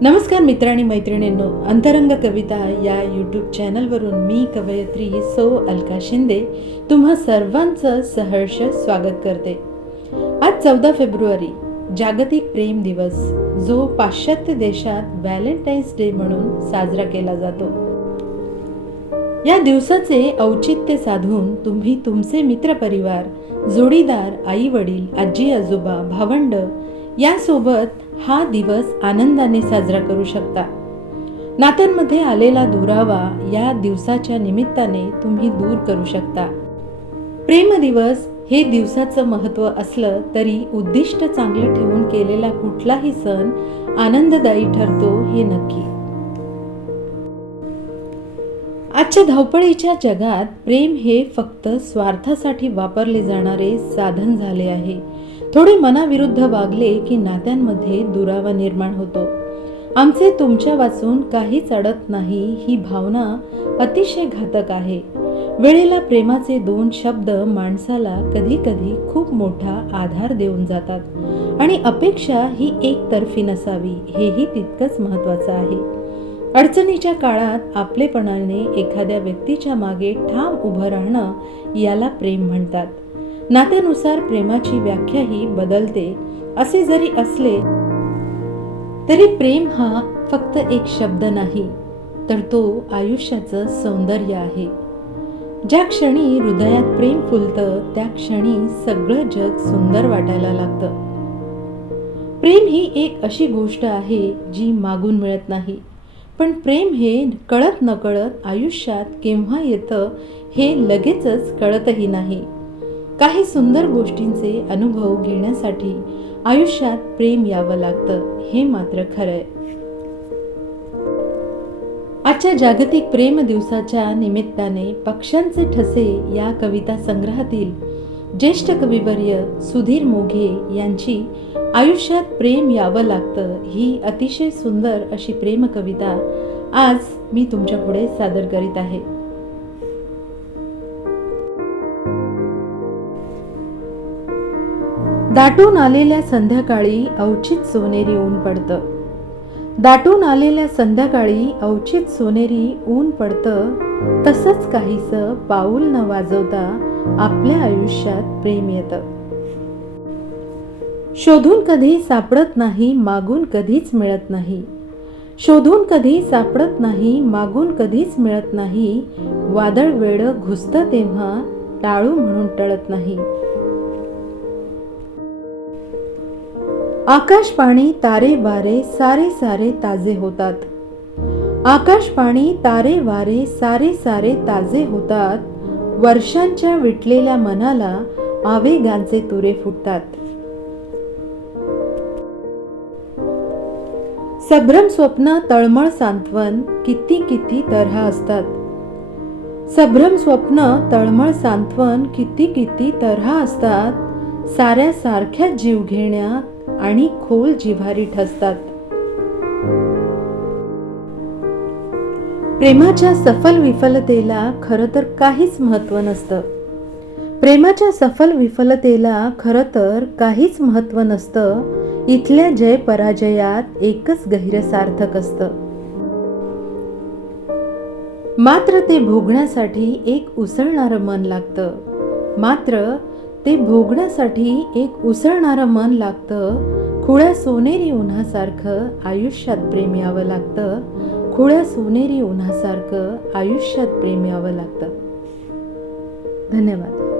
नमस्कार मित्र आणि मैत्रिणींनो अंतरंग कविता या यूट्यूब चॅनलवरून मी कवयित्री सौ अलका शिंदे तुम्हा सर्वांचं सहर्ष स्वागत करते. आज चौदा फेब्रुवारी जागतिक प्रेम दिवस जो पाश्चात्य देशात व्हॅलेंटाईन्स डे म्हणून साजरा केला जातो. या दिवसाचे औचित्य साधून तुम्ही तुमचे मित्रपरिवार जोडीदार आई वडील आजी आजोबा भावंड यासोबत हा दिवस आनंदाने साजरा करू शकता. नात्यांमध्ये आलेला दुरावा या दिवसाच्या निमित्ताने तुम्ही दूर करू शकता. प्रेम दिवस हे दिवसाचं महत्त्व असलं तरी उद्दिष्ट चांगलं ठेवून केलेला कुठलाही सण आनंददायी ठरतो हे नक्की. आजच्या धावपळीच्या जगात प्रेम हे फक्त स्वार्थासाठी वापरले जाणारे साधन झाले आहे. थोडे मनाविरुद्ध वागले की नात्यांमध्ये दुरावा निर्माण होतो. आमचे तुमच्या वाचून काहीच अडत नाही ही भावना अतिशय घातक आहे. वेळेला प्रेमाचे दोन शब्द माणसाला कधी कधी खूप मोठा आधार देऊन जातात आणि अपेक्षा ही एकतर्फी नसावी हेही तितकंच महत्वाचं आहे. अडचणीच्या काळात आपलेपणाने एखाद्या व्यक्तीच्या मागे ठाम उभं राहणं याला प्रेम म्हणतात. नात्यानुसार प्रेमाची व्याख्या ही बदलते. असे जरी असले तरी प्रेम हा फक्त एक शब्द नाही तर तो आयुष्याचं सौंदर्य आहे. ज्या क्षणी हृदयात प्रेम फुलतं त्या क्षणी सगळं जग सुंदर वाटायला लागतं. प्रेम ही एक अशी गोष्ट आहे जी मागून मिळत नाही. पण प्रेम हे कळत नकळत आयुष्यात केव्हा येतं हे लगेचच कळतही नाही. काही सुंदर गोष्टींचे अनुभव घेण्यासाठी आयुष्यात प्रेम यावं लागतं हे मात्र खरंय. आजच्या जागतिक प्रेम दिवसाच्या निमित्ताने पक्ष्यांचे ठसे या कविता संग्रहातील ज्येष्ठ कविवर्य सुधीर मोघे यांची आयुष्यात प्रेम यावं लागतं ही अतिशय सुंदर अशी प्रेम कविता आज मी तुमच्यापुढे सादर करीत आहे. दाटून आलेल्या संध्याकाळी अवचित सोनेरी ऊन पडतं. दाटून आलेल्या संध्याकाळी अवचित सोनेरी ऊन पडतं. तसंच काहीसं पाऊल न वाजवता आपल्या आयुष्यात प्रेम येतं. शोधून कधी सापडत नाही मागून कधीच मिळत नाही. शोधून कधी सापडत नाही मागून कधीच मिळत नाही. वादळ वेळ घुसतं तेव्हा टाळू म्हणून टळत नाही. आकाश पाणी तारे वारे सारे सारे ताजे होतात. आकाश पाणी तारे वारे सारे सारे ताजे होतात. वर्षांच्या विटलेल्या मनाला आवेगांचे तुरे फुटतात. सभ्रम स्वप्न तळमळ सांत्वन किती किती तरहा असतात. सभ्रम स्वप्न तळमळ सांत्वन किती किती तरहा असतात. साऱ्या सारख्या जीव घेण्या आणि खोल जिव्हारी ठसतात. प्रेमाच्या सफल विफलतेला खरं तर काहीच महत्त्व नसतं. प्रेमाच्या सफल विफलतेला खरं तर काहीच महत्त्व नसतं. इथल्या जय पराजयात एकच गहिर सार्थक असतं. मात्र ते भोगण्यासाठी एक उसळणारं मन लागतं. मात्र ते भोगण्यासाठी एक उसळणारं मन लागतं. खुळ्या सोनेरी उन्हासारखं आयुष्यात प्रेम यावं लागतं. खुळ्या सोनेरी उन्हासारखं आयुष्यात प्रेम यावं लागतं. धन्यवाद.